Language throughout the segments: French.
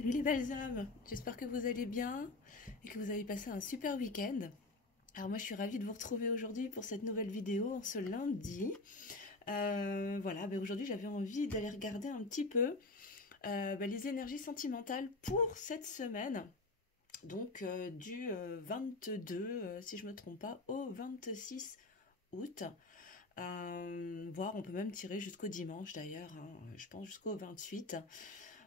Salut les belles âmes, j'espère que vous allez bien et que vous avez passé un super week-end. Alors moi je suis ravie de vous retrouver aujourd'hui pour cette nouvelle vidéo en ce lundi. Voilà, aujourd'hui j'avais envie d'aller regarder un petit peu les énergies sentimentales pour cette semaine. Donc du 22, si je ne me trompe pas, au 26 août. Voire on peut même tirer jusqu'au dimanche d'ailleurs, hein, je pense jusqu'au 28.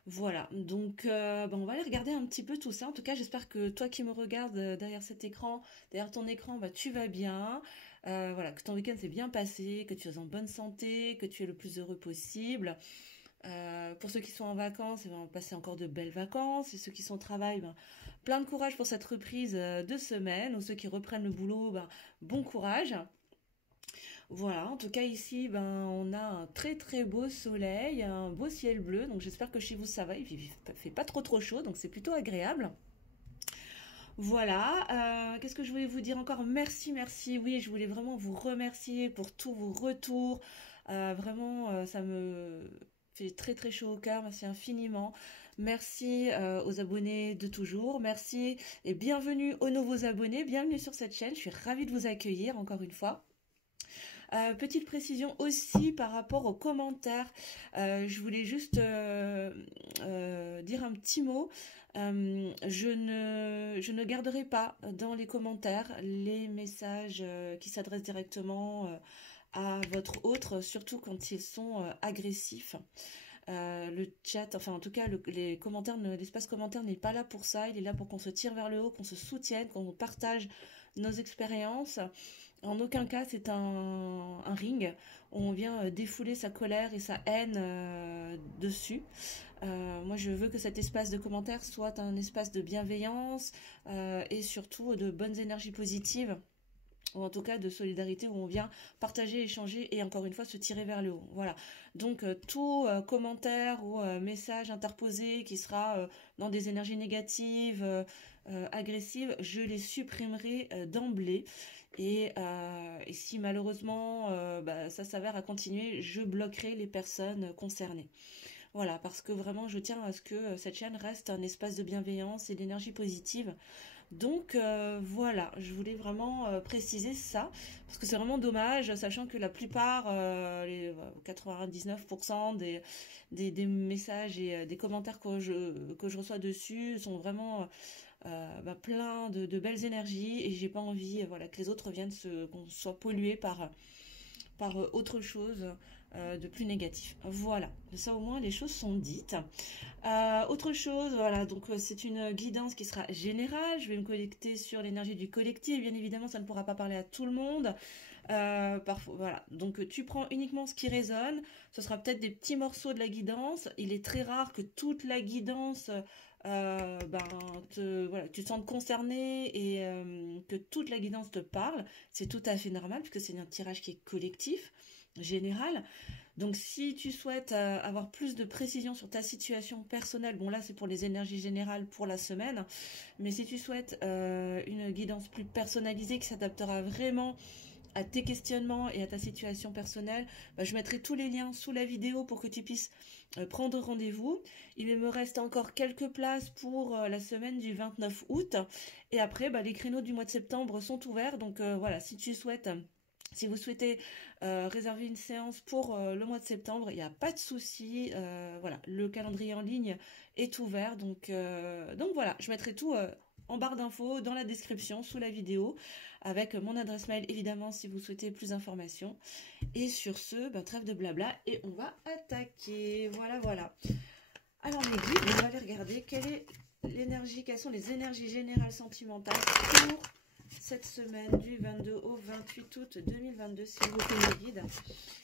Voilà, donc on va aller regarder un petit peu tout ça. En tout cas, j'espère que toi qui me regardes derrière cet écran, derrière ton écran, tu vas bien. Voilà, que ton week-end s'est bien passé, que tu es en bonne santé, que tu es le plus heureux possible. Pour ceux qui sont en vacances, passer encore de belles vacances. Et ceux qui sont au travail, plein de courage pour cette reprise de semaine. Ou ceux qui reprennent le boulot, bon courage. Voilà, en tout cas ici, on a un très très beau soleil, un beau ciel bleu, donc j'espère que chez vous ça va, il fait pas trop chaud, donc c'est plutôt agréable. Voilà, qu'est-ce que je voulais vous dire encore? Merci, oui, je voulais vraiment vous remercier pour tous vos retours. Vraiment, ça me fait très très chaud au cœur, merci infiniment. Merci aux abonnés de toujours, merci et bienvenue aux nouveaux abonnés, bienvenue sur cette chaîne, je suis ravie de vous accueillir encore une fois. Petite précision aussi par rapport aux commentaires, je voulais juste dire un petit mot. Je ne garderai pas dans les commentaires les messages qui s'adressent directement à votre autre, surtout quand ils sont agressifs. Le chat, enfin en tout cas les commentaires, l'espace commentaire n'est pas là pour ça, il est là pour qu'on se tire vers le haut, qu'on se soutienne, qu'on partage nos expériences. En aucun cas c'est un ring où on vient défouler sa colère et sa haine dessus. Moi je veux que cet espace de commentaires soit un espace de bienveillance et surtout de bonnes énergies positives, ou en tout cas de solidarité, où on vient partager, échanger et encore une fois se tirer vers le haut. Voilà. Donc tout commentaire ou message interposé qui sera dans des énergies négatives, agressives, je les supprimerai d'emblée. Et si malheureusement ça s'avère à continuer, je bloquerai les personnes concernées. Voilà, parce que vraiment je tiens à ce que cette chaîne reste un espace de bienveillance et d'énergie positive. Donc voilà, je voulais vraiment préciser ça, parce que c'est vraiment dommage, sachant que la plupart, les 99% des messages et des commentaires que je reçois dessus sont vraiment plein de belles énergies, et j'ai pas envie que les autres viennent qu'on soit pollué par autre chose de plus négatif. Voilà, ça au moins les choses sont dites. Autre chose, voilà, donc c'est une guidance qui sera générale. Je vais me connecter sur l'énergie du collectif. Bien évidemment, ça ne pourra pas parler à tout le monde. Parfois, voilà. Donc tu prends uniquement ce qui résonne. Ce sera peut-être des petits morceaux de la guidance. Il est très rare que toute la guidance tu te sentes concerné et que toute la guidance te parle. C'est tout à fait normal puisque c'est un tirage qui est collectif, général. Donc si tu souhaites avoir plus de précision sur ta situation personnelle, bon là c'est pour les énergies générales pour la semaine, mais si tu souhaites une guidance plus personnalisée qui s'adaptera vraiment à tes questionnements et à ta situation personnelle, je mettrai tous les liens sous la vidéo pour que tu puisses prendre rendez-vous. Il me reste encore quelques places pour la semaine du 29 août, et après les créneaux du mois de septembre sont ouverts, donc voilà, si vous souhaitez réserver une séance pour le mois de septembre, il n'y a pas de souci. Voilà, le calendrier en ligne est ouvert. Donc voilà, je mettrai tout en barre d'infos, dans la description, sous la vidéo, avec mon adresse mail, évidemment, si vous souhaitez plus d'informations. Et sur ce, trêve de blabla, et on va attaquer. Voilà. Alors les guides, on va aller regarder quelles sont les énergies générales sentimentales pour cette semaine du 22 au 28 août 2022, s'il vous plaît mes guides.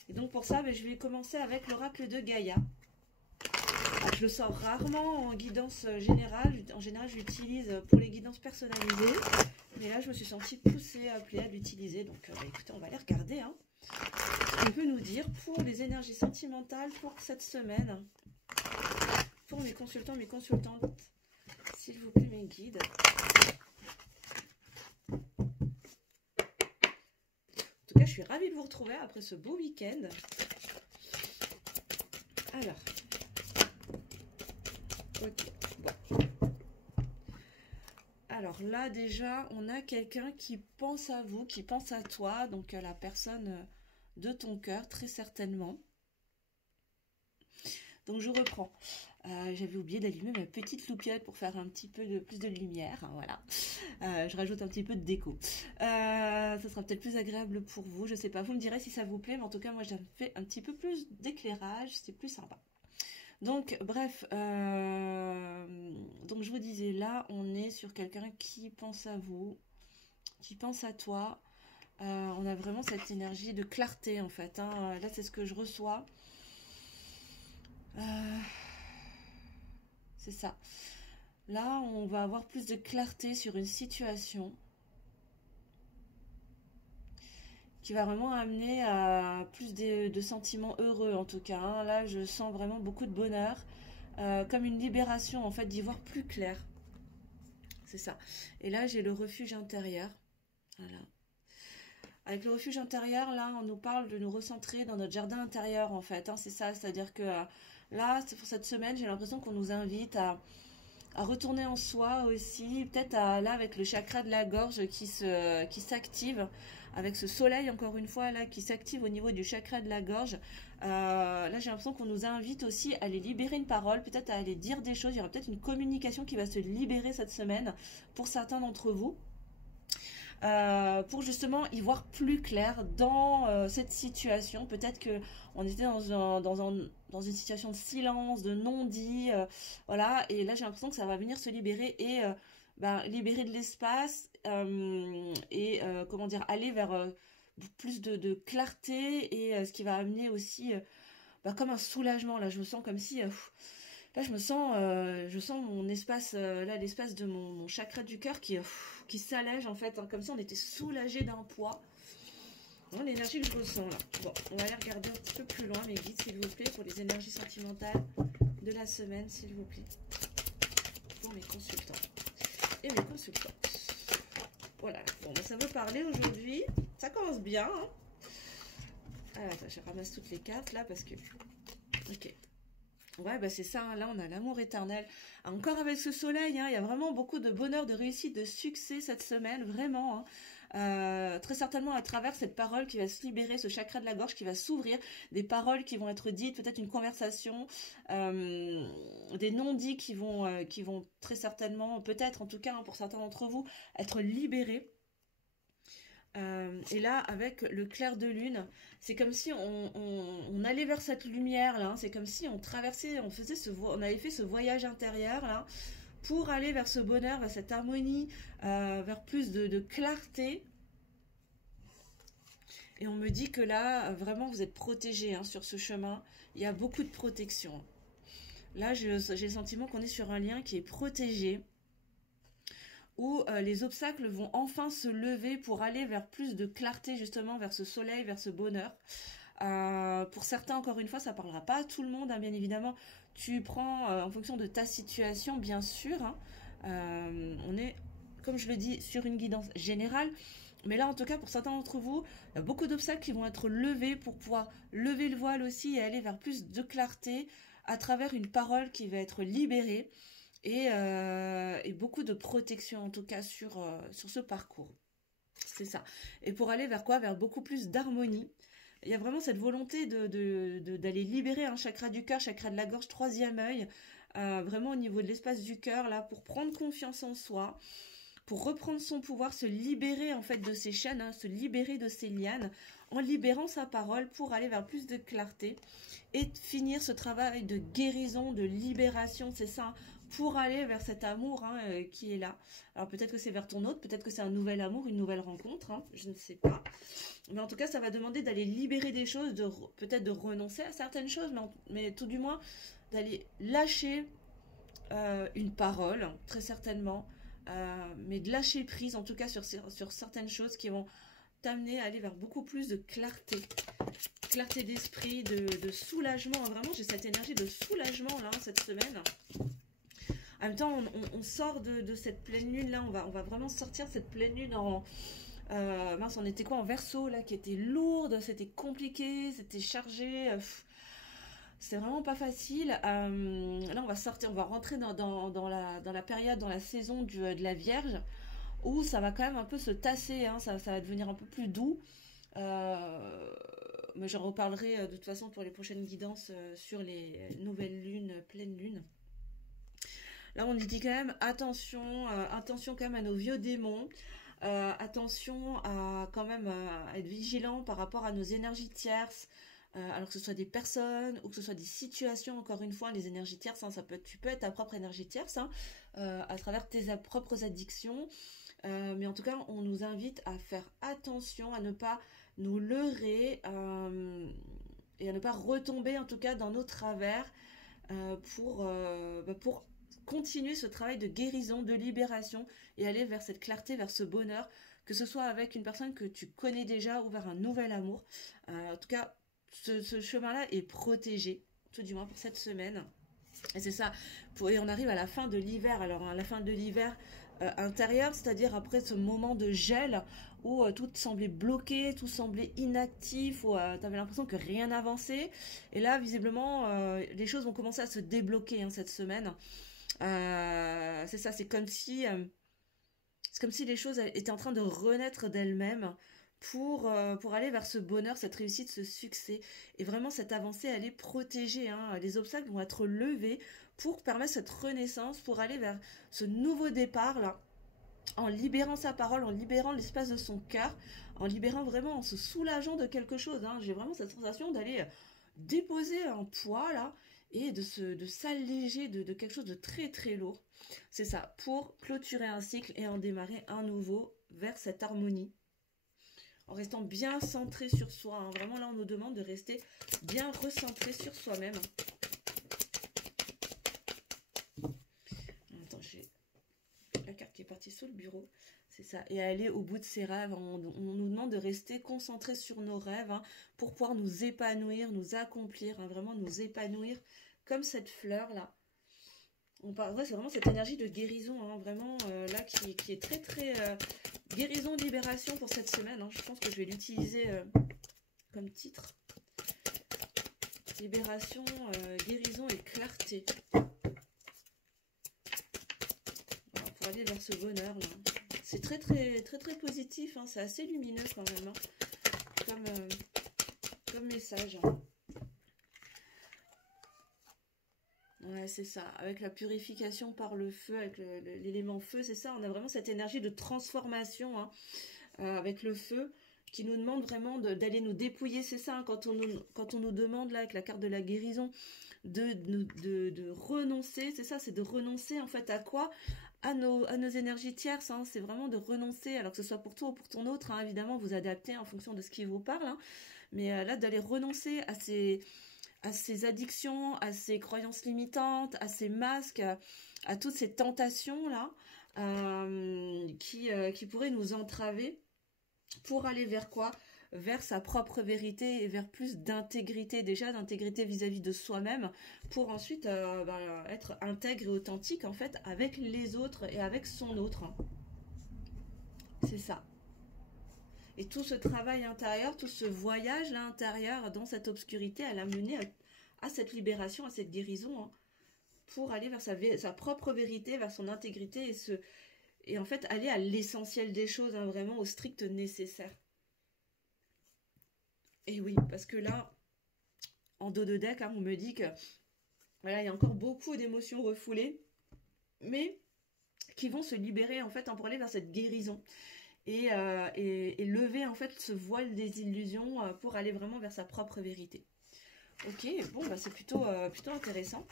Et donc pour ça, je vais commencer avec l'oracle de Gaïa. Alors, je le sors rarement en guidance générale. En général, je l'utilise pour les guidances personnalisées. Mais là, je me suis sentie poussée à l'utiliser. Donc écoutez, on va aller regarder ce qu'on peut nous dire pour les énergies sentimentales pour cette semaine. Pour mes consultants, mes consultantes, s'il vous plaît mes guides. En tout cas, je suis ravie de vous retrouver après ce beau week-end. Alors, ok. Bon. Alors là, déjà, on a quelqu'un qui pense à vous, qui pense à toi, donc la personne de ton cœur, très certainement. Donc je reprends. J'avais oublié d'allumer ma petite loupiote pour faire un petit peu plus de lumière. Hein, voilà. Je rajoute un petit peu de déco. Ça sera peut-être plus agréable pour vous. Je sais pas. Vous me direz si ça vous plaît. Mais en tout cas, moi, j'ai fait un petit peu plus d'éclairage. C'est plus sympa. Donc, bref. Donc, je vous disais, là, on est sur quelqu'un qui pense à vous, qui pense à toi. On a vraiment cette énergie de clarté, en fait. Hein. Là, c'est ce que je reçois. C'est ça. Là, on va avoir plus de clarté sur une situation qui va vraiment amener à plus de sentiments heureux, en tout cas. Hein. Là, je sens vraiment beaucoup de bonheur, comme une libération, en fait, d'y voir plus clair. C'est ça. Et là, j'ai le refuge intérieur. Voilà. Avec le refuge intérieur, là, on nous parle de nous recentrer dans notre jardin intérieur, en fait. Hein. C'est ça, c'est-à-dire que là, pour cette semaine, j'ai l'impression qu'on nous invite à retourner en soi aussi, peut-être là avec le chakra de la gorge qui s'active, avec ce soleil encore une fois là qui s'active au niveau du chakra de la gorge. Là j'ai l'impression qu'on nous invite aussi à aller libérer une parole, peut-être à aller dire des choses. Il y aura peut-être une communication qui va se libérer cette semaine pour certains d'entre vous. Pour justement y voir plus clair dans cette situation. Peut-être que on était dans une situation de silence, de non-dit, voilà. Et là, j'ai l'impression que ça va venir se libérer et libérer de l'espace et comment dire, aller vers plus de clarté et ce qui va amener aussi comme un soulagement. Là, je me sens comme si là, je sens mon espace, là, l'espace de mon chakra du cœur qui s'allège en fait, hein, comme si on était soulagé d'un poids. Hein, l'énergie que je ressens là. Bon, on va aller regarder un petit peu plus loin mes guides, s'il vous plaît, pour les énergies sentimentales de la semaine, s'il vous plaît. Pour mes consultants et mes consultantes. Voilà. Bon, ça veut parler aujourd'hui. Ça commence bien. Hein. Alors, attends, je ramasse toutes les cartes là parce que. Ok. Ouais, c'est ça, hein. Là on a l'amour éternel. Encore avec ce soleil, hein, il y a vraiment beaucoup de bonheur, de réussite, de succès cette semaine, vraiment. Hein. Très certainement à travers cette parole qui va se libérer, ce chakra de la gorge qui va s'ouvrir, des paroles qui vont être dites, peut-être une conversation, des non-dits qui vont très certainement, peut-être en tout cas hein, pour certains d'entre vous, être libérés. Et là, avec le clair de lune, c'est comme si on allait vers cette lumière là. Hein. C'est comme si on traversait, on avait fait ce voyage intérieur là pour aller vers ce bonheur, vers cette harmonie, vers plus de clarté. Et on me dit que là, vraiment, vous êtes protégés hein, sur ce chemin. Il y a beaucoup de protection. Là, j'ai le sentiment qu'on est sur un lien qui est protégé, où les obstacles vont enfin se lever pour aller vers plus de clarté, justement, vers ce soleil, vers ce bonheur. Pour certains, encore une fois, ça ne parlera pas à tout le monde, hein, bien évidemment. Tu prends en fonction de ta situation, bien sûr. Hein. On est, comme je le dis, sur une guidance générale. Mais là, en tout cas, pour certains d'entre vous, il y a beaucoup d'obstacles qui vont être levés pour pouvoir lever le voile aussi et aller vers plus de clarté à travers une parole qui va être libérée. Et beaucoup de protection en tout cas sur ce parcours. C'est ça. Et pour aller vers quoi? Vers beaucoup plus d'harmonie. Il y a vraiment cette volonté d'aller libérer un chakra du cœur, chakra de la gorge, troisième œil, vraiment au niveau de l'espace du cœur, là, pour prendre confiance en soi, pour reprendre son pouvoir, se libérer en fait de ses chaînes, hein, se libérer de ses lianes, en libérant sa parole pour aller vers plus de clarté et finir ce travail de guérison, de libération, c'est ça, pour aller vers cet amour hein, qui est là. Alors peut-être que c'est vers ton autre, peut-être que c'est un nouvel amour, une nouvelle rencontre, hein, je ne sais pas. Mais en tout cas, ça va demander d'aller libérer des choses, peut-être de renoncer à certaines choses, mais tout du moins d'aller lâcher une parole, très certainement, mais de lâcher prise, en tout cas sur certaines choses qui vont t'amener à aller vers beaucoup plus de clarté d'esprit, de soulagement. Vraiment, j'ai cette énergie de soulagement là cette semaine. En même temps, on sort de cette pleine lune là, on va vraiment sortir de cette pleine lune en on était quoi en Verseau là, qui était lourde, c'était compliqué, c'était chargé. C'est vraiment pas facile. Là, on va sortir, on va rentrer dans la période, dans la saison de la Vierge, où ça va quand même un peu se tasser, hein, ça va devenir un peu plus doux. Euh, mais j'en reparlerai de toute façon pour les prochaines guidances sur les nouvelles lunes, pleines lunes. Là, on dit quand même attention, attention quand même à nos vieux démons. Attention à quand même à être vigilant par rapport à nos énergies tierces. Alors que ce soit des personnes ou que ce soit des situations, encore une fois, les énergies tierces, hein, tu peux être ta propre énergie tierce, hein, à travers tes propres addictions. Mais en tout cas, on nous invite à faire attention, à ne pas nous leurrer et à ne pas retomber en tout cas dans nos travers pour continuer ce travail de guérison, de libération et aller vers cette clarté, vers ce bonheur, que ce soit avec une personne que tu connais déjà ou vers un nouvel amour. En tout cas, ce chemin-là est protégé, tout du moins pour cette semaine. Et c'est ça. Et on arrive à la fin de l'hiver. Alors, à la fin de l'hiver intérieur, c'est-à-dire après ce moment de gel où tout semblait bloqué, tout semblait inactif, où tu avais l'impression que rien n'avançait. Et là, visiblement, les choses vont commencer à se débloquer hein, cette semaine. C'est ça, c'est comme si les choses étaient en train de renaître d'elles-mêmes pour aller vers ce bonheur, cette réussite, ce succès. Et vraiment, cette avancée, elle est protégée. Hein. Les obstacles vont être levés pour permettre cette renaissance, pour aller vers ce nouveau départ là, en libérant sa parole, en libérant l'espace de son cœur, en libérant vraiment, en se soulageant de quelque chose. Hein. J'ai vraiment cette sensation d'aller déposer un poids là et de s'alléger de quelque chose de très très lourd. C'est ça, pour clôturer un cycle et en démarrer un nouveau vers cette harmonie. En restant bien centré sur soi. Hein. Vraiment là on nous demande de rester bien recentré sur soi-même. Attends, j'ai la carte qui est partie sous le bureau. C'est ça. Et aller au bout de ses rêves. On nous demande de rester concentré sur nos rêves hein, pour pouvoir nous épanouir, nous accomplir, hein, vraiment nous épanouir comme cette fleur là. C'est vraiment cette énergie de guérison, hein, vraiment là qui est très très guérison, libération pour cette semaine. Hein. Je pense que je vais l'utiliser comme titre. Libération, guérison et clarté. Voilà, pour aller vers ce bonheur là. C'est très très très très positif, hein, c'est assez lumineux quand même, hein, comme message. Hein. Ouais, c'est ça. Avec la purification par le feu, avec l'élément feu, c'est ça. On a vraiment cette énergie de transformation hein, avec le feu qui nous demande vraiment d'aller nous dépouiller. C'est ça, hein, quand on nous demande, là, avec la carte de la guérison, de renoncer. C'est ça, c'est de renoncer en fait à quoi à nos énergies tierces. Hein, c'est vraiment de renoncer, alors que ce soit pour toi ou pour ton autre. Hein, évidemment, vous adaptez en fonction de ce qui vous parle. Hein, mais là, d'aller renoncer à ces addictions, à ces croyances limitantes, à ces masques, à toutes ces tentations-là qui pourraient nous entraver pour aller vers quoi? Vers sa propre vérité et vers plus d'intégrité, déjà d'intégrité vis-à-vis de soi-même, pour ensuite être intègre et authentique en fait avec les autres et avec son autre. C'est ça. Et tout ce travail intérieur, tout ce voyage là intérieur dans cette obscurité, elle a mené à cette libération, à cette guérison, hein, pour aller vers sa propre vérité, vers son intégrité et en fait aller à l'essentiel des choses, hein, vraiment au strict nécessaire. Et oui, parce que là, en dos de deck, hein, on me dit que voilà, il y a encore beaucoup d'émotions refoulées, mais qui vont se libérer en fait hein, pour aller vers cette guérison. Et lever en fait ce voile des illusions pour aller vraiment vers sa propre vérité. Ok, bon bah c'est plutôt intéressant.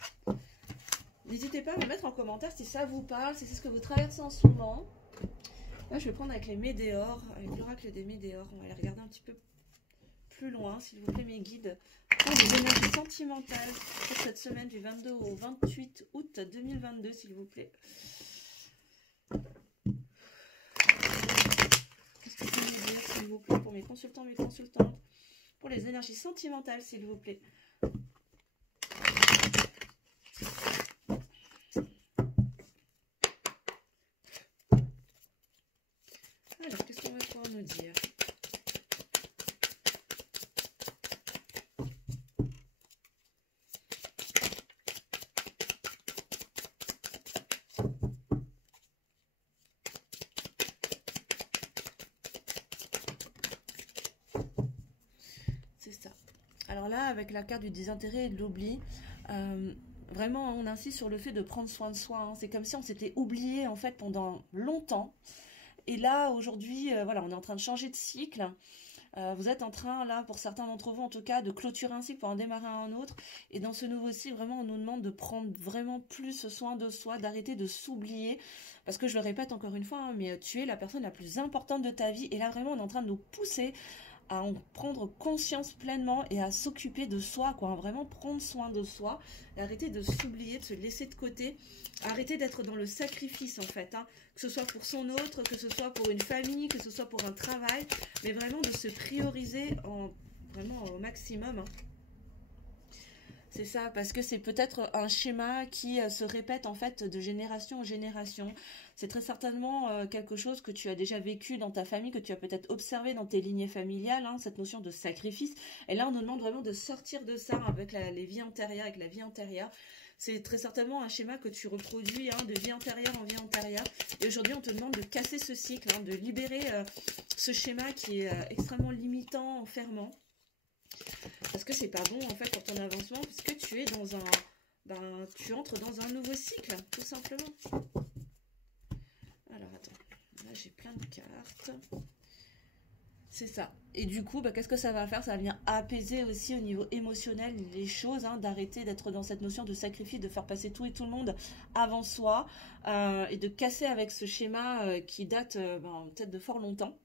N'hésitez pas à me mettre en commentaire si ça vous parle, si c'est ce que vous traversez en ce moment. Là je vais prendre avec les météores, avec l'oracle des météores. On va aller regarder un petit peu plus loin, s'il vous plaît mes guides. Pour les énergies sentimentales pour cette semaine du 22 au 28 août 2022 s'il vous plaît. S'il vous plaît, pour mes consultants, mes consultantes, pour les énergies sentimentales, s'il vous plaît. Alors, qu'est-ce qu'on va pouvoir nous dire? Alors là, avec la carte du désintérêt et de l'oubli, vraiment, on insiste sur le fait de prendre soin de soi. Hein. C'est comme si on s'était oublié en fait pendant longtemps. Et là, aujourd'hui, voilà, on est en train de changer de cycle. Vous êtes en train, là, pour certains d'entre vous en tout cas, de clôturer un cycle pour en démarrer un autre. Et dans ce nouveau cycle, vraiment, on nous demande de prendre vraiment plus soin de soi, d'arrêter de s'oublier. Parce que je le répète encore une fois, hein, mais tu es la personne la plus importante de ta vie. Et là, vraiment, on est en train de nous pousser à en prendre conscience pleinement et à s'occuper de soi, quoi. Vraiment prendre soin de soi, et arrêter de s'oublier, de se laisser de côté, arrêter d'être dans le sacrifice en fait, hein. Que ce soit pour son autre, que ce soit pour une famille, que ce soit pour un travail, mais vraiment de se prioriser vraiment au maximum, hein. C'est ça, parce que c'est peut-être un schéma qui se répète en fait de génération en génération. C'est très certainement quelque chose que tu as déjà vécu dans ta famille, que tu as peut-être observé dans tes lignées familiales, hein, cette notion de sacrifice. Et là, on nous demande vraiment de sortir de ça avec les vies antérieures, avec la vie antérieure. C'est très certainement un schéma que tu reproduis, hein, de vie antérieure en vie antérieure. Et aujourd'hui, on te demande de casser ce cycle, hein, de libérer ce schéma qui est extrêmement limitant, enfermant. Parce que c'est pas bon en fait pour ton avancement, puisque tu es dans tu entres dans un nouveau cycle, tout simplement. Alors attends, là j'ai plein de cartes. C'est ça. Et du coup, qu'est-ce que ça va faire? Ça va venir apaiser aussi au niveau émotionnel les choses, hein, d'arrêter d'être dans cette notion de sacrifice, de faire passer tout et tout le monde avant soi, et de casser avec ce schéma qui date peut-être de fort longtemps.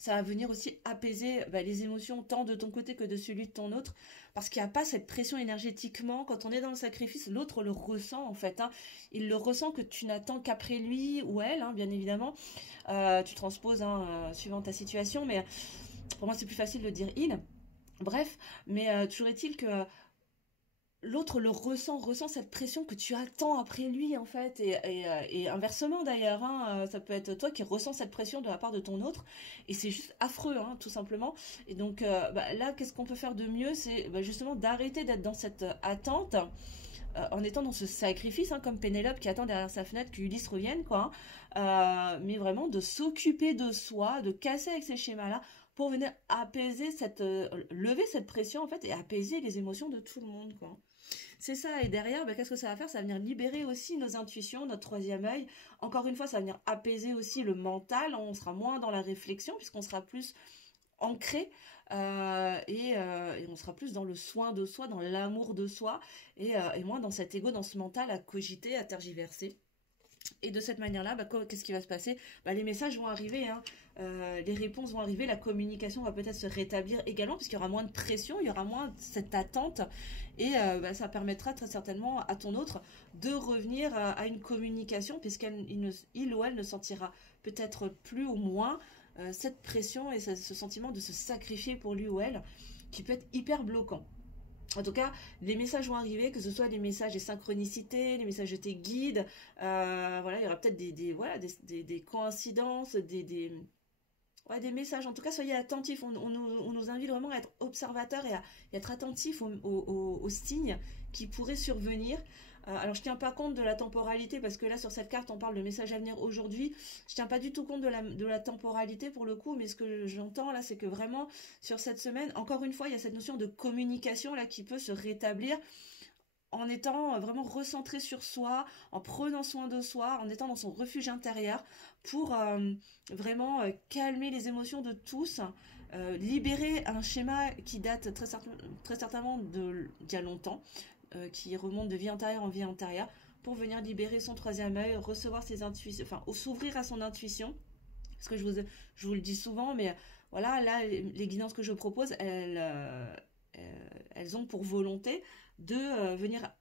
Ça va venir aussi apaiser les émotions tant de ton côté que de celui de ton autre, parce qu'il n'y a pas cette pression énergétiquement. Quand on est dans le sacrifice, l'autre le ressent en fait, hein. Il le ressent que tu n'attends qu'après lui ou elle, hein, bien évidemment. Tu transposes suivant ta situation, mais pour moi c'est plus facile de dire il. Bref, mais toujours est-il que l'autre le ressent cette pression que tu attends après lui en fait, et inversement d'ailleurs, hein, ça peut être toi qui ressens cette pression de la part de ton autre, et c'est juste affreux, hein, tout simplement. Et donc là, qu'est-ce qu'on peut faire de mieux? C'est justement d'arrêter d'être dans cette attente, en étant dans ce sacrifice, hein, comme Pénélope qui attend derrière sa fenêtre qu'Ulysse revienne, quoi, hein. Mais vraiment de s'occuper de soi, de casser avec ces schémas-là, pour venir apaiser lever cette pression en fait, et apaiser les émotions de tout le monde, quoi. C'est ça, et derrière, qu'est-ce que ça va faire? Ça va venir libérer aussi nos intuitions, notre troisième œil. Encore une fois, ça va venir apaiser aussi le mental, on sera moins dans la réflexion, puisqu'on sera plus ancré, et on sera plus dans le soin de soi, dans l'amour de soi, et moins dans cet ego, dans ce mental à cogiter, à tergiverser. Et de cette manière-là, qu'est-ce qui va se passer? Les messages vont arriver, hein. Les réponses vont arriver, la communication va peut-être se rétablir également, parce qu'il y aura moins de pression, il y aura moins cette attente, et ça permettra très certainement à ton autre de revenir à une communication, puisqu'il ou elle ne sentira peut-être plus ou moins cette pression et ce sentiment de se sacrifier pour lui ou elle, qui peut être hyper bloquant. En tout cas, les messages vont arriver, que ce soit des messages des synchronicités, les messages de tes guides, il y aura peut-être des coïncidences, des messages. En tout cas, soyez attentifs. On nous invite vraiment à être observateurs et à être attentifs aux signes qui pourraient survenir. Alors, je ne tiens pas compte de la temporalité, parce que là, sur cette carte, on parle de message à venir aujourd'hui. Je ne tiens pas du tout compte de la temporalité pour le coup, mais ce que j'entends là, c'est que vraiment, sur cette semaine, encore une fois, il y a cette notion de communication là qui peut se rétablir en étant vraiment recentré sur soi, en prenant soin de soi, en étant dans son refuge intérieur, pour vraiment calmer les émotions de tous, libérer un schéma qui date très certainement d'il y a longtemps, qui remonte de vie antérieure en vie antérieure, pour venir libérer son troisième œil, recevoir ses intuitions, s'ouvrir à son intuition. Parce que je vous le dis souvent, mais voilà, là, les guidances que je propose, elles ont pour volonté de venir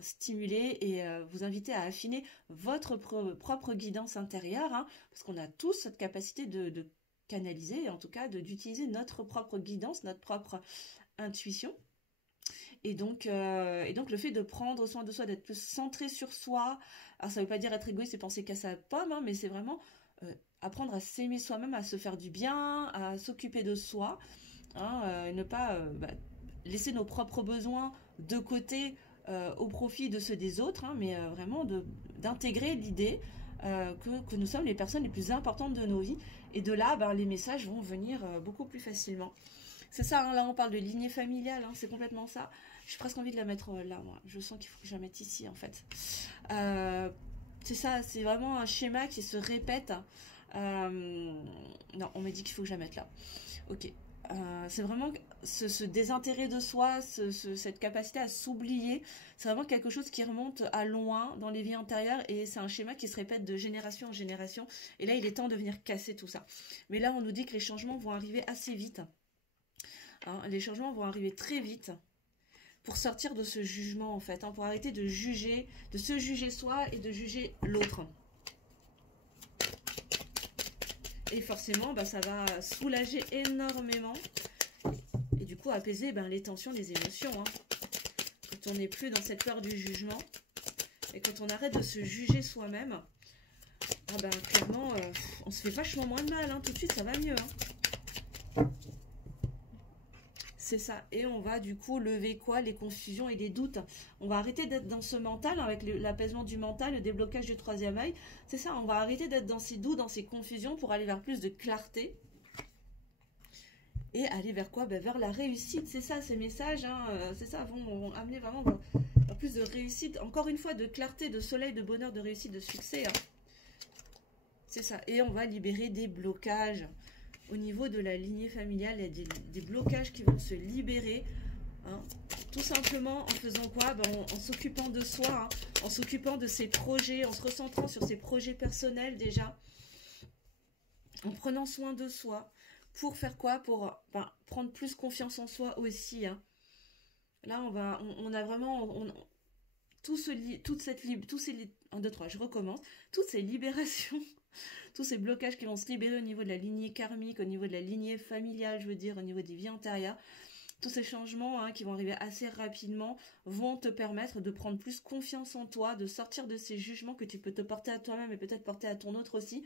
stimuler et vous inviter à affiner votre propre guidance intérieure, hein, parce qu'on a tous cette capacité de canaliser, en tout cas d'utiliser notre propre guidance, notre propre intuition. Et donc le fait de prendre soin de soi, d'être plus centré sur soi, alors ça veut pas dire être égoïste et penser qu'à sa pomme, hein, mais c'est vraiment apprendre à s'aimer soi-même, à se faire du bien, à s'occuper de soi, hein, et ne pas laisser nos propres besoins de côté au profit de ceux des autres, hein, mais vraiment d'intégrer l'idée que nous sommes les personnes les plus importantes de nos vies, et de là les messages vont venir beaucoup plus facilement. C'est ça, hein, là on parle de lignée familiale, hein, c'est complètement ça. J'ai presque envie de la mettre là, moi. Je sens qu'il faut que je la mette ici, en fait. C'est ça, c'est vraiment un schéma qui se répète. Non, on m'a dit qu'il faut que je la mette là. Ok. C'est vraiment ce désintérêt de soi, cette capacité à s'oublier. C'est vraiment quelque chose qui remonte à loin dans les vies antérieures et c'est un schéma qui se répète de génération en génération. Et là, il est temps de venir casser tout ça. Mais là, on nous dit que les changements vont arriver assez vite. Hein, les changements vont arriver très vite pour sortir de ce jugement, en fait. Hein, pour arrêter de juger, de se juger soi et de juger l'autre. Et forcément, bah, ça va soulager énormément. Et du coup, apaiser les tensions, les émotions. Hein. Quand on n'est plus dans cette peur du jugement. Et quand on arrête de se juger soi-même. Ah bah, clairement, on se fait vachement moins de mal. Hein. Tout de suite, ça va mieux. Hein. C'est ça. Et on va du coup lever quoi? Les confusions et les doutes. On va arrêter d'être dans ce mental, avec l'apaisement du mental, le déblocage du troisième œil. C'est ça, on va arrêter d'être dans ces doutes, dans ces confusions pour aller vers plus de clarté. Et aller vers quoi? Vers la réussite. C'est ça, ces messages, hein, c'est ça, vont amener vraiment vers plus de réussite. Encore une fois, de clarté, de soleil, de bonheur, de réussite, de succès. Hein. C'est ça. Et on va libérer des blocages. Au niveau de la lignée familiale, il y a des blocages qui vont se libérer. Hein. Tout simplement en faisant quoi? En s'occupant de soi, hein, en s'occupant de ses projets, en se recentrant sur ses projets personnels déjà. En prenant soin de soi. Pour faire quoi? Pour prendre plus confiance en soi aussi. Hein. Là, on a vraiment... toutes ces libérations... Tous ces blocages qui vont se libérer au niveau de la lignée karmique, au niveau de la lignée familiale, je veux dire, au niveau des vies antérieures. Tous ces changements qui vont arriver assez rapidement vont te permettre de prendre plus confiance en toi, de sortir de ces jugements que tu peux te porter à toi-même et peut-être porter à ton autre aussi.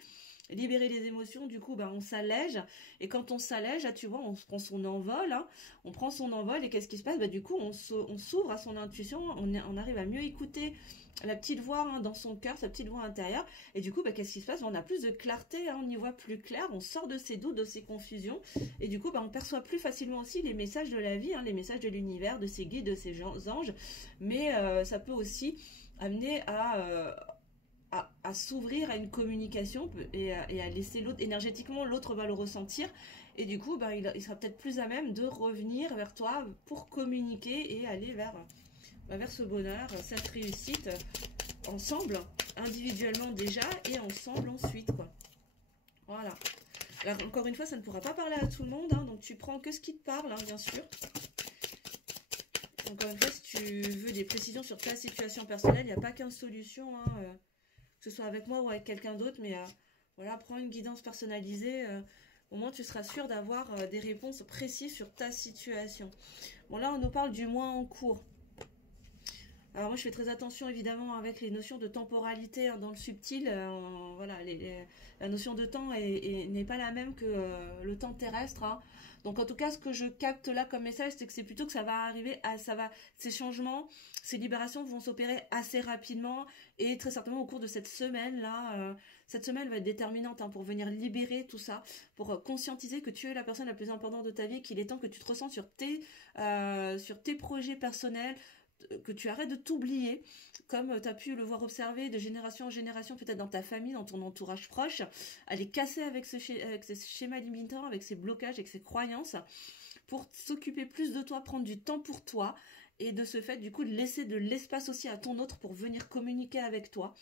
Libérer les émotions, du coup, on s'allège. Et quand on s'allège, tu vois, on prend son envol. Hein, on prend son envol et qu'est-ce qui se passe? Du coup, on s'ouvre à son intuition, on arrive à mieux écouter la petite voix dans son cœur, sa petite voix intérieure. Et du coup, qu'est-ce qui se passe? On a plus de clarté, on y voit plus clair, on sort de ses doutes, de ses confusions. Et du coup, on perçoit plus facilement aussi les messages de la vie, les messages de l'univers, de ses guides, de ses anges. Mais ça peut aussi amener à s'ouvrir à une communication et à laisser l'autre, énergétiquement, l'autre va le ressentir. Et du coup, il sera peut-être plus à même de revenir vers toi pour communiquer et aller vers ce bonheur, cette réussite, ensemble, individuellement déjà, et ensemble ensuite, quoi. Voilà. Alors, encore une fois, ça ne pourra pas parler à tout le monde, hein, donc tu prends que ce qui te parle, hein, bien sûr. Encore une fois, si tu veux des précisions sur ta situation personnelle, il n'y a pas qu'une solution, hein, que ce soit avec moi ou avec quelqu'un d'autre, mais voilà, prends une guidance personnalisée, au moins tu seras sûr d'avoir des réponses précises sur ta situation. Bon, là, on nous parle du mois en cours. Alors moi je fais très attention évidemment avec les notions de temporalité dans le subtil, voilà, la notion de temps n'est pas la même que le temps terrestre. Hein. Donc en tout cas ce que je capte là comme message c'est que c'est plutôt que ça va arriver, ces changements, ces libérations vont s'opérer assez rapidement et très certainement au cours de cette semaine là. Cette semaine va être déterminante pour venir libérer tout ça, pour conscientiser que tu es la personne la plus importante de ta vie, qu'il est temps que tu te ressens sur tes projets personnels, que tu arrêtes de t'oublier, comme tu as pu le voir observer de génération en génération, peut-être dans ta famille, dans ton entourage proche, aller casser avec ces schémas limitants, avec ces blocages, avec ces croyances, pour s'occuper plus de toi, prendre du temps pour toi, et de ce fait, du coup, de laisser de l'espace aussi à ton autre pour venir communiquer avec toi.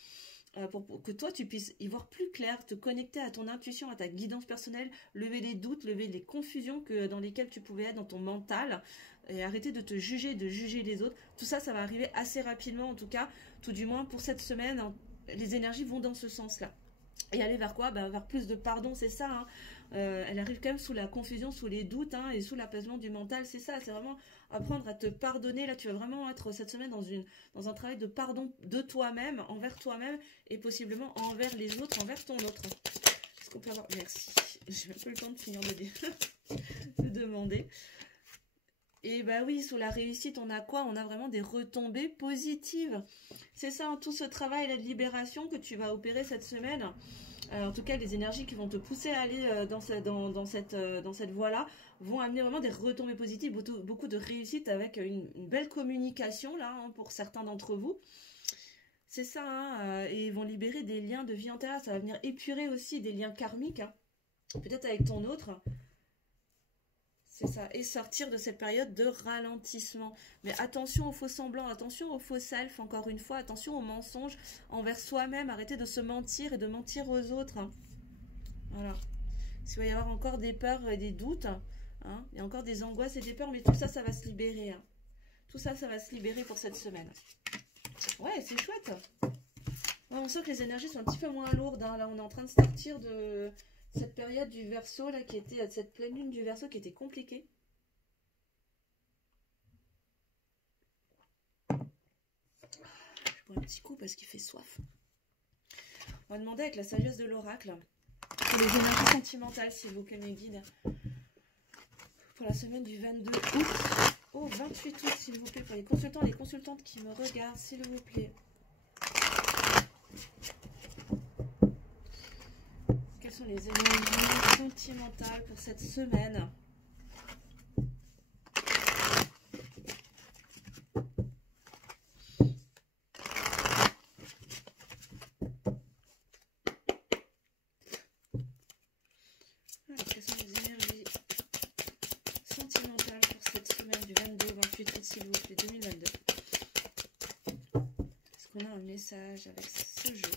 Pour que toi tu puisses y voir plus clair, te connecter à ton intuition, à ta guidance personnelle, lever les doutes, lever les confusions dans lesquelles tu pouvais être dans ton mental, et arrêter de te juger, de juger les autres. Tout ça, ça va arriver assez rapidement, en tout cas, tout du moins pour cette semaine, hein, les énergies vont dans ce sens-là. Et aller vers quoi? Vers plus de pardon, c'est ça. Hein. Elle arrive quand même sous la confusion, sous les doutes, hein, et sous l'apaisement du mental, c'est ça. C'est vraiment apprendre à te pardonner. Là, tu vas vraiment être cette semaine dans un travail de pardon de toi-même, envers toi-même, et possiblement envers les autres, envers ton autre. Est-ce qu'on peut avoir... Merci. J'ai même pas le temps de finir de dire, de demander. Et oui, sous la réussite, on a quoi? On a vraiment des retombées positives. C'est ça, tout ce travail de libération que tu vas opérer cette semaine. En tout cas, les énergies qui vont te pousser à aller dans cette voie-là vont amener vraiment des retombées positives, beaucoup de réussite avec une belle communication là hein, pour certains d'entre vous. C'est ça, hein, et ils vont libérer des liens de vie antérieure. Ça va venir épurer aussi des liens karmiques, hein, peut-être avec ton autre. C'est ça, et sortir de cette période de ralentissement. Mais attention aux faux semblants, attention aux faux self, encore une fois, attention aux mensonges envers soi-même. Arrêtez de se mentir et de mentir aux autres. Hein. Voilà. S'il va y avoir encore des peurs et des doutes, hein, il y a encore des angoisses et des peurs, mais tout ça, ça va se libérer. Hein. Tout ça, ça va se libérer pour cette semaine. Ouais, c'est chouette. Ouais, on sent que les énergies sont un petit peu moins lourdes. Hein. Là, on est en train de sortir de cette période du Verseau, là, qui était cette pleine lune du Verseau qui était compliquée. Je bois un petit coup parce qu'il fait soif. On va demander avec la sagesse de l'oracle pour les énergies sentimentales, s'il vous plaît, mes guides. Pour la semaine du 22 août au 28 août, s'il vous plaît, pour les consultants et les consultantes qui me regardent, s'il vous plaît. Quelles sont les énergies sentimentales pour cette semaine? Quelles sont les énergies sentimentales pour cette semaine du 22 au 28 août, s'il vous plaît, 2022? Est-ce qu'on a un message avec ce jeu?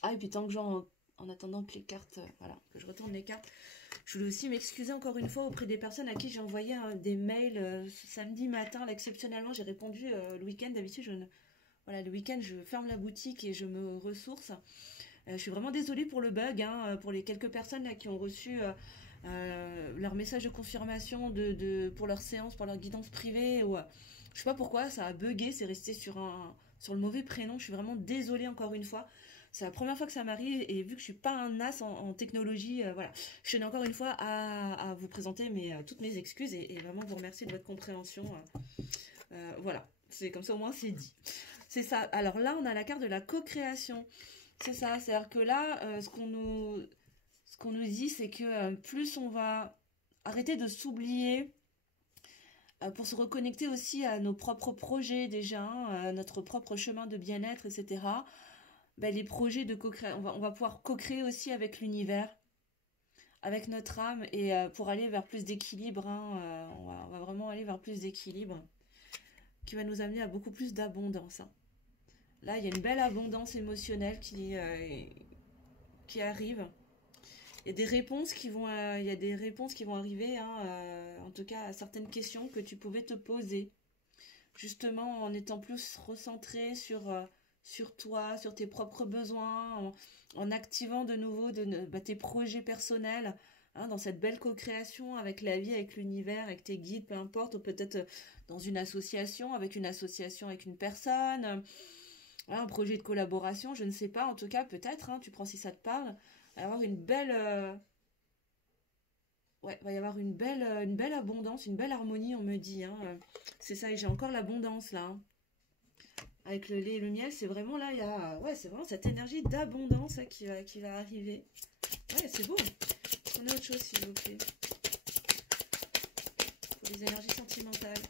Ah, et puis tant que en attendant que les cartes, voilà, que je retourne les cartes, je voulais aussi m'excuser encore une fois auprès des personnes à qui j'ai envoyé des mails ce samedi matin. Là, exceptionnellement, j'ai répondu le week-end. D'habitude, voilà, le week-end, je ferme la boutique et je me ressource. Je suis vraiment désolée pour le bug, hein, pour les quelques personnes là qui ont reçu leur message de confirmation pour leur séance, pour leur guidance privée. Ou, je sais pas pourquoi, ça a bugué, c'est resté sur le mauvais prénom. Je suis vraiment désolée encore une fois. C'est la première fois que ça m'arrive et vu que je suis pas un as en technologie, voilà, je tenais encore une fois à vous présenter toutes mes excuses et vraiment vous remercier de votre compréhension. Voilà, c'est comme ça au moins c'est dit. C'est ça. Alors là, on a la carte de la co-création. C'est ça, c'est-à-dire que là, ce qu'on nous dit, c'est que plus on va arrêter de s'oublier pour se reconnecter aussi à nos propres projets déjà, hein, à notre propre chemin de bien-être, etc. Ben, les projets de co-création, on va pouvoir co-créer aussi avec l'univers, avec notre âme, et pour aller vers plus d'équilibre, hein, on va vraiment aller vers plus d'équilibre, qui va nous amener à beaucoup plus d'abondance. Hein. Là, il y a une belle abondance émotionnelle qui arrive. Il y a des réponses qui vont arriver, hein, en tout cas à certaines questions que tu pouvais te poser, justement en étant plus recentré sur toi, sur tes propres besoins, en activant de nouveau tes projets personnels, hein, dans cette belle co-création avec la vie, avec l'univers, avec tes guides, peu importe, ou peut-être dans une association, avec une personne, voilà, un projet de collaboration, je ne sais pas, en tout cas peut-être, hein, tu prends si ça te parle, il va y avoir une belle... Ouais, il va y avoir une belle abondance, une belle harmonie, on me dit. Hein. C'est ça, et j'ai encore l'abondance là. Hein. Avec le lait et le miel, c'est vraiment là, il y a... Ouais, c'est vraiment cette énergie d'abondance là, qui va arriver. Ouais, c'est beau. Prenez autre chose, s'il vous plaît. Pour les énergies sentimentales.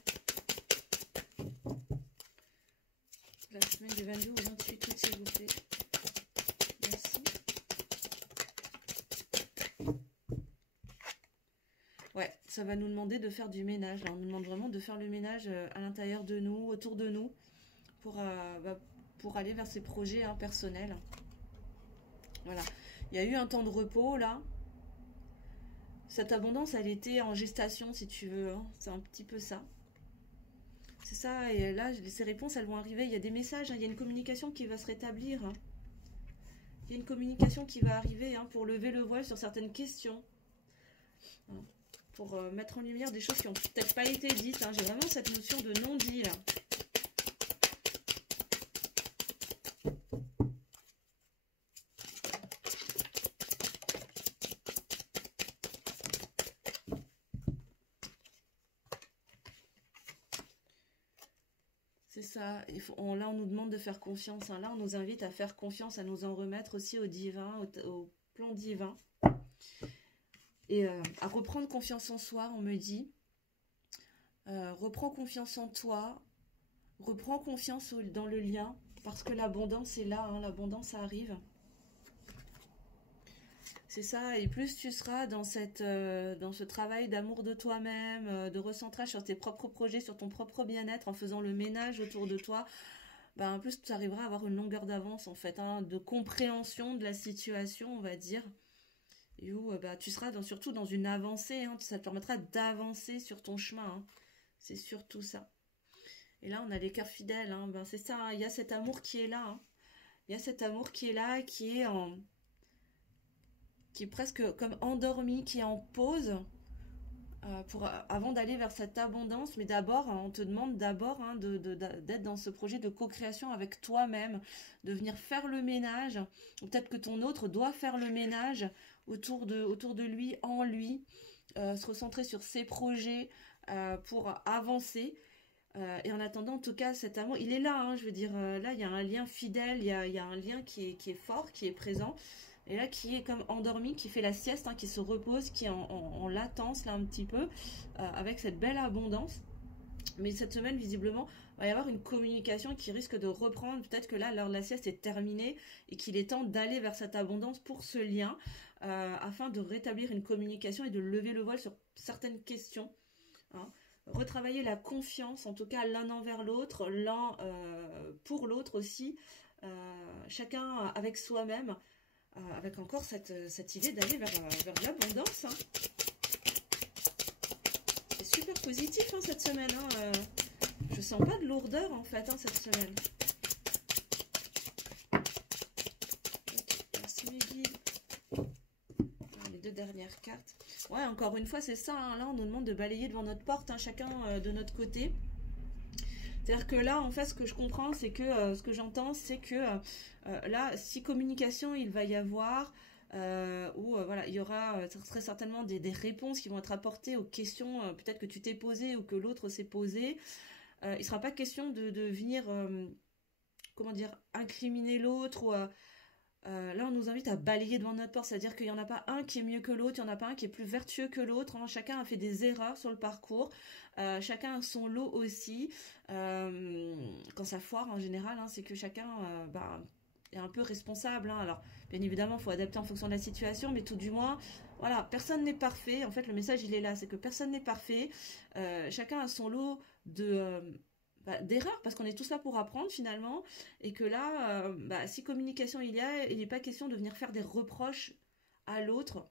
La semaine du 22 au 28 août, s'il vous plaît. Merci. Ouais, ça va nous demander de faire du ménage. Là. On nous demande vraiment de faire le ménage à l'intérieur de nous, autour de nous, pour aller vers ces projets hein, personnels. Voilà. Il y a eu un temps de repos, là. Cette abondance, elle était en gestation, si tu veux. Hein. C'est un petit peu ça. C'est ça, et là, ces réponses, elles vont arriver. Il y a des messages, hein. Il y a une communication qui va se rétablir. Hein. Il y a une communication qui va arriver hein, pour lever le voile sur certaines questions. Hein. Pour mettre en lumière des choses qui n'ont peut-être pas été dites. Hein. J'ai vraiment cette notion de non-dit, là. ça. Là, on nous demande de faire confiance. Hein. Là, on nous invite à faire confiance, à nous en remettre aussi au divin, au plan divin. Et à reprendre confiance en soi, on me dit. Reprends confiance en toi. Reprends confiance dans le lien. Parce que l'abondance est là. Hein, l'abondance arrive. C'est ça, et plus tu seras dans ce travail d'amour de toi-même, de recentrage sur tes propres projets, sur ton propre bien-être, en faisant le ménage autour de toi, ben, plus tu arriveras à avoir une longueur d'avance, en fait, hein, de compréhension de la situation, on va dire, et où bah, tu seras surtout dans une avancée, hein, ça te permettra d'avancer sur ton chemin, hein, c'est surtout ça. Et là, on a les cœurs fidèles, hein, ben, c'est ça, hein, il y a cet amour qui est là, hein, il y a cet amour qui est là, qui est presque comme endormi, qui est en pause avant d'aller vers cette abondance. Mais d'abord, hein, on te demande d'abord hein, d'être dans ce projet de co-création avec toi-même, de venir faire le ménage. Peut-être que ton autre doit faire le ménage autour de lui, en lui, se recentrer sur ses projets pour avancer. Et en attendant, en tout cas, cet amour, il est là, hein, je veux dire, là, il y a un lien fidèle, il y a un lien qui est fort, qui est présent, et là, qui est comme endormi, qui fait la sieste, hein, qui se repose, qui est en latence, là, un petit peu, avec cette belle abondance. Mais cette semaine, visiblement, il va y avoir une communication qui risque de reprendre, peut-être que là, l'heure de la sieste est terminée, et qu'il est temps d'aller vers cette abondance pour ce lien, afin de rétablir une communication et de lever le voile sur certaines questions, hein. Retravailler la confiance, en tout cas l'un envers l'autre, l'un pour l'autre aussi, chacun avec soi-même, avec encore cette idée d'aller vers l'abondance. Hein. C'est super positif hein, cette semaine. Hein, je sens pas de lourdeur en fait hein, cette semaine. Okay, merci mes guides. Les deux dernières cartes. Ouais, encore une fois, c'est ça. Hein. Là, on nous demande de balayer devant notre porte, hein, chacun de notre côté. C'est-à-dire que là, en fait, ce que je comprends, c'est que ce que j'entends, c'est que là, si communication, il va y avoir, voilà, il y aura très certainement des réponses qui vont être apportées aux questions peut-être que tu t'es posées ou que l'autre s'est posées. Il ne sera pas question de venir, comment dire, incriminer l'autre ou là, on nous invite à balayer devant notre porte, c'est-à-dire qu'il n'y en a pas un qui est mieux que l'autre, il n'y en a pas un qui est plus vertueux que l'autre, hein. Chacun a fait des erreurs sur le parcours, chacun a son lot aussi. Quand ça foire en général, hein, c'est que chacun est un peu responsable. Hein. Alors, bien évidemment, il faut adapter en fonction de la situation, mais tout du moins, voilà, personne n'est parfait. En fait, le message, il est là, c'est que personne n'est parfait. Chacun a son lot d'erreurs, parce qu'on est tous là pour apprendre finalement, et que là, si communication il n'est pas question de venir faire des reproches à l'autre,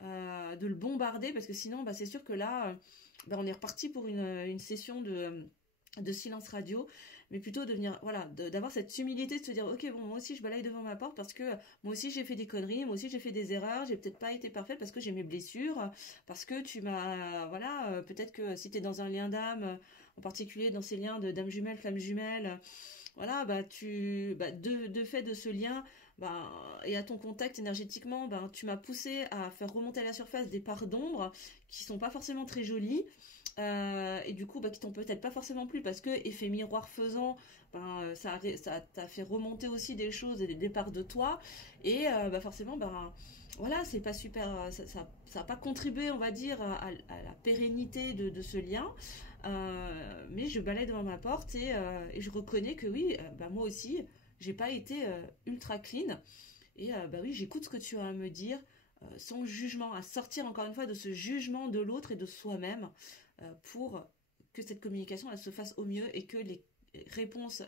de le bombarder, parce que sinon, c'est sûr que là, on est reparti pour une session de silence radio, mais plutôt de venir, voilà, d'avoir cette humilité, de se dire, ok, bon, moi aussi je balaye devant ma porte, parce que moi aussi j'ai fait des conneries, moi aussi j'ai fait des erreurs, j'ai peut-être pas été parfaite, parce que j'ai mes blessures, parce que tu m'as, voilà, peut-être que si tu es dans un lien d'âme, en particulier dans ces liens de dame jumelle, flamme jumelle, voilà, de fait de ce lien, et à ton contact énergétiquement, tu m'as poussé à faire remonter à la surface des parts d'ombre qui sont pas forcément très jolies, et du coup, qui t'ont peut-être pas forcément plu, parce que effet miroir faisant, ça t'a fait remonter aussi des choses et des parts de toi, et forcément, voilà, c'est pas super, ça a pas contribué, on va dire, à la pérennité de ce lien. Mais je balaye devant ma porte et je reconnais que oui, moi aussi, j'ai pas été ultra clean. Et oui, j'écoute ce que tu as à me dire sans jugement, à sortir encore une fois de ce jugement de l'autre et de soi-même pour que cette communication elle se fasse au mieux et que les réponses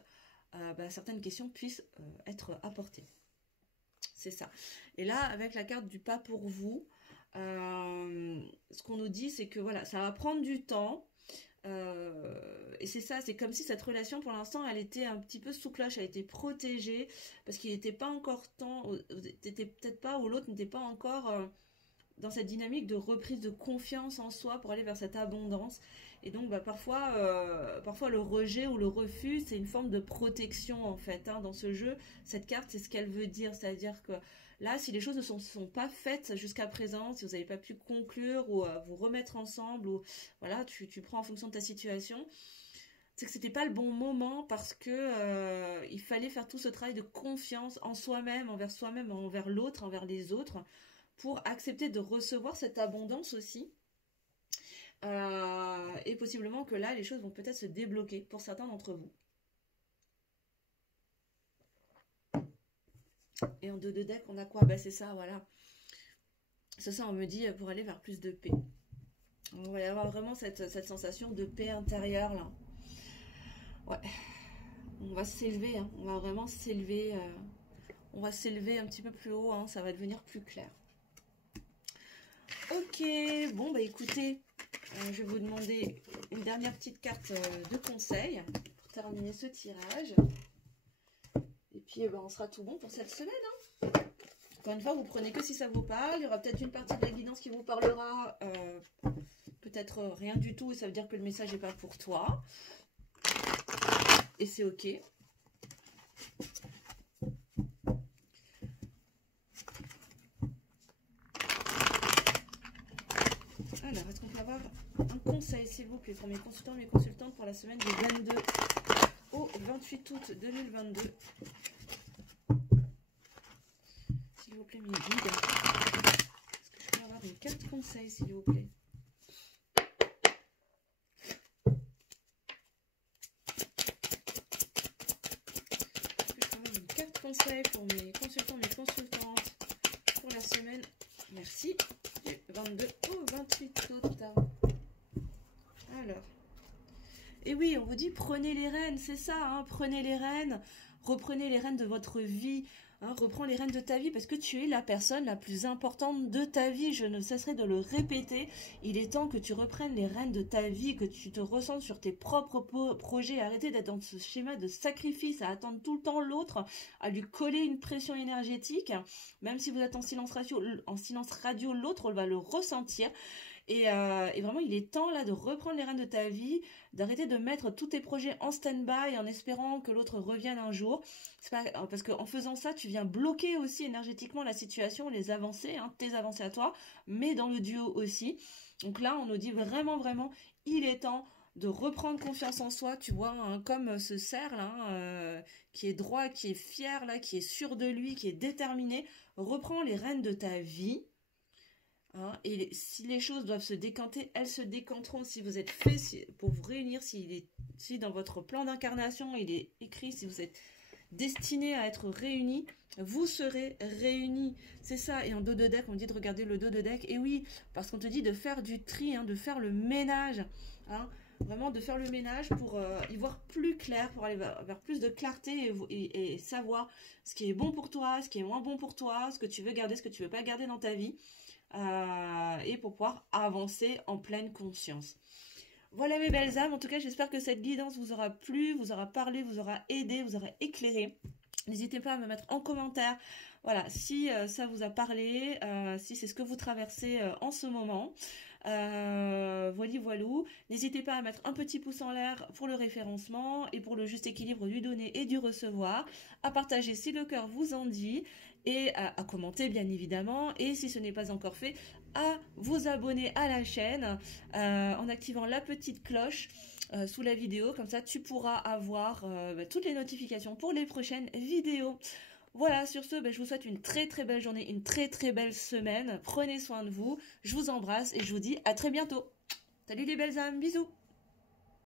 à certaines questions puissent être apportées. C'est ça. Et là, avec la carte du pas pour vous, ce qu'on nous dit, c'est que voilà, ça va prendre du temps. Et c'est ça, c'est comme si cette relation pour l'instant elle était un petit peu sous cloche, elle était protégée parce qu'il n'était pas encore temps, t'étais peut-être pas, ou l'autre n'était pas encore dans cette dynamique de reprise de confiance en soi pour aller vers cette abondance. Et donc parfois le rejet ou le refus, c'est une forme de protection en fait, hein, dans ce jeu. Cette carte, c'est ce qu'elle veut dire, c'est-à-dire que là, si les choses ne sont pas faites jusqu'à présent, si vous n'avez pas pu conclure ou vous remettre ensemble, ou voilà, tu prends en fonction de ta situation, c'est que c'était pas le bon moment parce que il fallait faire tout ce travail de confiance en soi-même, envers l'autre, envers les autres, pour accepter de recevoir cette abondance aussi. Et possiblement que là, les choses vont peut-être se débloquer pour certains d'entre vous. Et en 2 de deck, on a quoi? Bah c'est ça, voilà. C'est ça, on me dit pour aller vers plus de paix. On va y avoir vraiment cette sensation de paix intérieure là. Ouais. On va s'élever, hein. On va vraiment s'élever. On va s'élever un petit peu plus haut, hein. Ça va devenir plus clair. Ok, bon bah écoutez, je vais vous demander une dernière petite carte de conseil pour terminer ce tirage. Et puis on sera tout bon pour cette semaine. Hein. Encore une fois, vous prenez que si ça vous parle. Il y aura peut-être une partie de la guidance qui vous parlera, peut-être rien du tout, et ça veut dire que le message n'est pas pour toi. Et c'est ok. Alors, est-ce qu'on peut avoir un conseil, s'il vous plaît, pour mes consultants, mes consultantes pour la semaine du 22 au 28 août 2022? S'il vous plaît, mes guides. Est-ce que je peux avoir une carte conseil, s'il vous plaît? Une carte conseil pour mes consultants, mes consultantes pour la semaine. Merci. Du 22 au 28 août. Alors. Et oui, on vous dit prenez les rênes, c'est ça, hein, prenez les rênes, reprenez les rênes de votre vie, hein, reprends les rênes de ta vie parce que tu es la personne la plus importante de ta vie, je ne cesserai de le répéter, il est temps que tu reprennes les rênes de ta vie, que tu te ressentes sur tes propres projets, arrêtez d'être dans ce schéma de sacrifice, à attendre tout le temps l'autre, à lui coller une pression énergétique, même si vous êtes en silence radio, l'autre va le ressentir. Et vraiment, il est temps là de reprendre les rênes de ta vie, d'arrêter de mettre tous tes projets en stand-by en espérant que l'autre revienne un jour. C'est pas, parce qu'en faisant ça, tu viens bloquer aussi énergétiquement la situation, les avancées, hein, tes avancées à toi, mais dans le duo aussi. Donc là, on nous dit vraiment, vraiment, il est temps de reprendre confiance en soi, tu vois, hein, comme ce cerf là, qui est droit, qui est fier là, qui est sûr de lui, qui est déterminé. Reprends les rênes de ta vie. Hein, et si les choses doivent se décanter, elles se décanteront. Si vous êtes fait pour vous réunir, si dans votre plan d'incarnation il est écrit, si vous êtes destiné à être réunis, vous serez réunis. C'est ça. Et en dos de deck, on dit de regarder le dos de deck. Et oui, parce qu'on te dit de faire du tri, hein, de faire le ménage. Hein, vraiment de faire le ménage pour y voir plus clair, pour aller vers plus de clarté et savoir ce qui est bon pour toi, ce qui est moins bon pour toi, ce que tu veux garder, ce que tu veux pas garder dans ta vie. Et pour pouvoir avancer en pleine conscience. Voilà mes belles âmes, en tout cas j'espère que cette guidance vous aura plu, vous aura parlé, vous aura aidé, vous aura éclairé. N'hésitez pas à me mettre en commentaire, voilà, si ça vous a parlé, si c'est ce que vous traversez en ce moment. Voilou. N'hésitez pas à mettre un petit pouce en l'air pour le référencement et pour le juste équilibre du donner et du recevoir, à partager si le cœur vous en dit et à commenter bien évidemment, et si ce n'est pas encore fait, à vous abonner à la chaîne en activant la petite cloche sous la vidéo, comme ça tu pourras avoir toutes les notifications pour les prochaines vidéos. Voilà, sur ce, je vous souhaite une très très belle journée, une très très belle semaine. Prenez soin de vous, je vous embrasse et je vous dis à très bientôt. Salut les belles âmes, bisous.